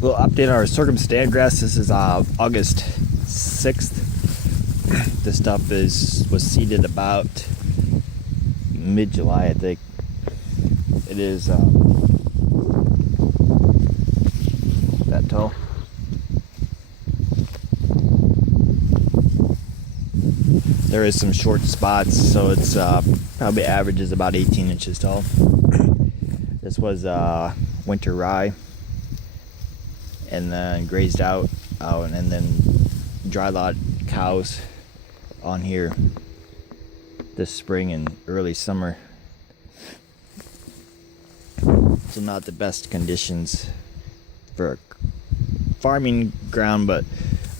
We'll update our sorghum sudangrass. This is August 6th. This stuff was seeded about mid-July, I think. It is that tall. There is some short spots, so it's probably averages about 18 inches tall. This was winter rye, and then grazed out, and then dry lot cows on here this spring and early summer. So not the best conditions for farming ground, but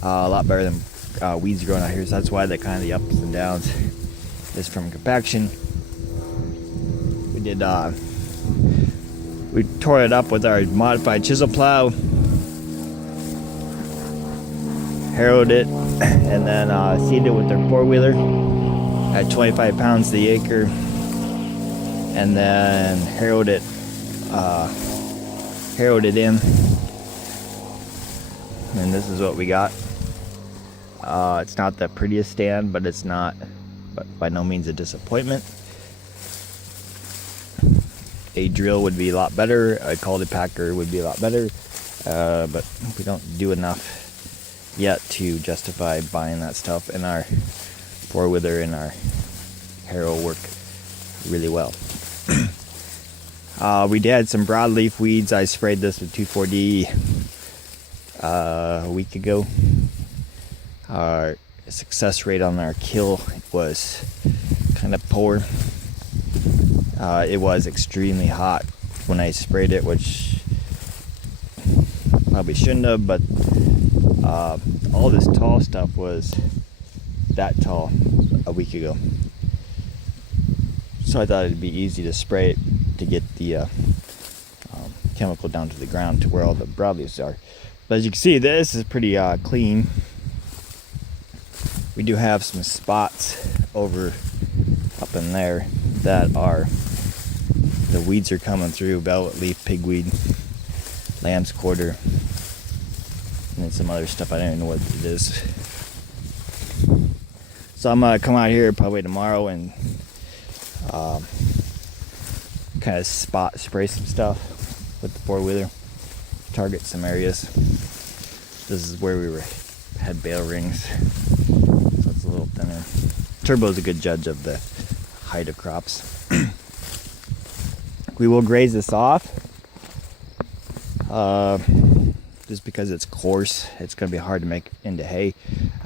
a lot better than weeds growing out here. So that's why the kind of the ups and downs is from compaction. We tore it up with our modified chisel plow, harrowed it, and then seeded it with our four-wheeler at 25 pounds the acre, and then harrowed it in, and this is what we got. It's not the prettiest stand, but by no means a disappointment. A drill would be a lot better, a cultipacker would be a lot better, but we don't do enough yet to justify buying that stuff, and our four-wheeler and our harrow work really well. We did some broadleaf weeds. I sprayed this with 2,4-D a week ago. Our success rate on our kill was kind of poor. It was extremely hot when I sprayed it, which probably shouldn't have, but all this tall stuff was that tall a week ago. So I thought it'd be easy to spray it to get the chemical down to the ground to where all the broadleaves are. But as you can see, this is pretty clean. We do have some spots up in there that are, the weeds are coming through: velvet leaf, pigweed, lamb's quarter, and then some other stuff. I don't even know what it is. So I'm gonna come out here probably tomorrow and kind of spray some stuff with the four-wheeler, target some areas. This is where we had bale rings, so it's a little thinner. Turbo's a good judge of the height of crops. We will graze this off, just because it's coarse. It's going to be hard to make into hay.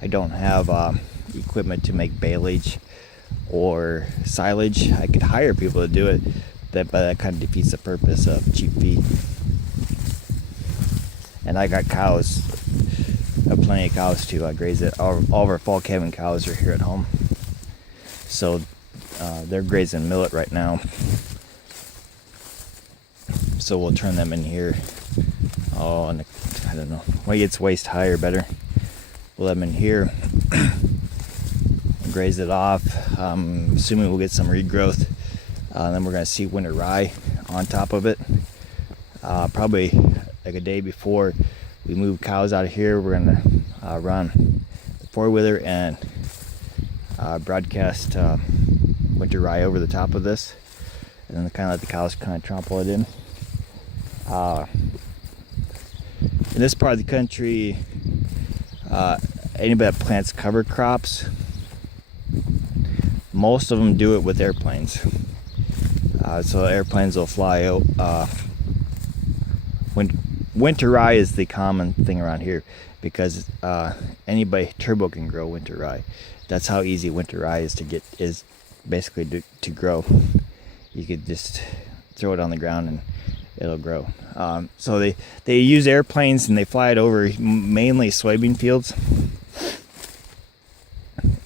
I don't have equipment to make baleage or silage. I could hire people to do it, but that kind of defeats the purpose of cheap feed. And I got cows, plenty of cows to graze it. All of our fall calving cows are here at home, so they're grazing millet right now. So we'll turn them in here. Oh, and I don't know, when it gets waist high or better, we'll let them in here and graze it off. Assuming we'll get some regrowth. Then we're going to see winter rye on top of it. Probably like a day before we move cows out of here, we're going to run the four-wheeler and broadcast winter rye over the top of this, and then kind of let the cows kind of trample it in. In this part of the country, anybody that plants cover crops, most of them do it with airplanes. So airplanes will fly out. Winter rye is the common thing around here, because anybody turbo can grow winter rye. That's how easy winter rye is basically to grow. You could just throw it on the ground and it'll grow. So they use airplanes and they fly it over mainly soybean fields,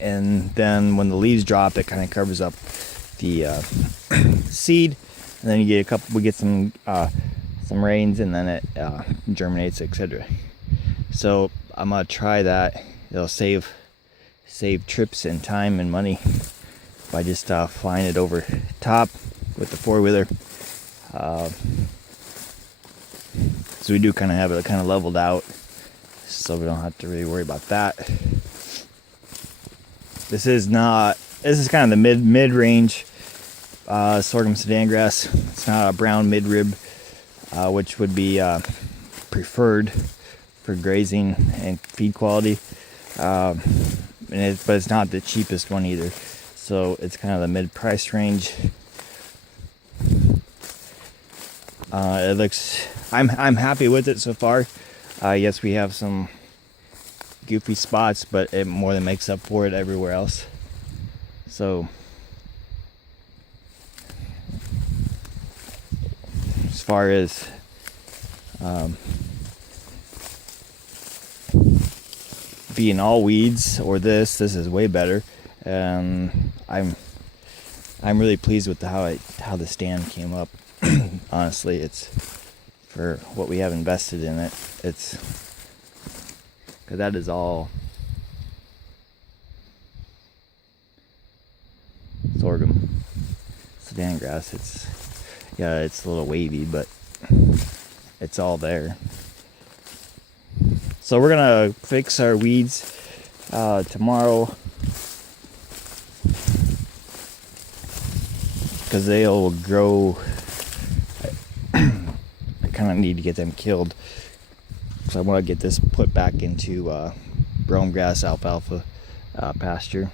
and then when the leaves drop, it kind of covers up the seed, and then we get some rains, and then it germinates, etc. So I'm gonna try that. It'll save trips and time and money by just flying it over top with the four-wheeler. So we do kind of have it kind of leveled out, so we don't have to really worry about that. This is kind of the mid-range Sorghum Sudangrass. It's not a brown midrib, which would be preferred for grazing and feed quality. But it's not the cheapest one either. So it's kind of the mid-price range. It looks. I'm happy with it so far. Yes, we have some goofy spots, but it more than makes up for it everywhere else. So as far as being all weeds or this is way better. I'm really pleased with how the stand came up. Honestly, it's for what we have invested in it. It's because that is all sorghum Sudangrass. It's a little wavy, but it's all there. So we're gonna fix our weeds tomorrow, because they'll grow. I kind of need to get them killed, so I want to get this put back into brome grass alfalfa pasture.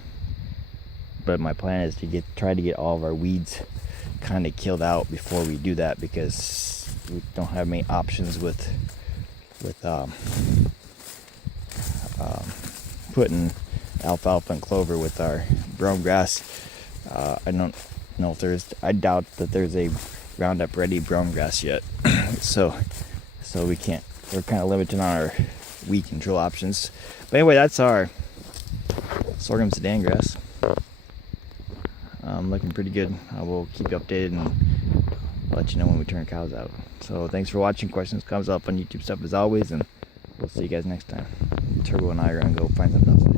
But my plan is to try to get all of our weeds kind of killed out before we do that, because we don't have many options with putting alfalfa and clover with our brome grass. I don't know if I doubt that there's a Roundup ready brome grass yet. so we're kind of limited on our weed control options. But anyway, that's our sorghum Sudangrass. Looking pretty good. I will keep you updated and let you know when we turn cows out. So thanks for watching. Questions, comes up on YouTube stuff as always, and we'll see you guys next time. Turbo and I are gonna go find something else.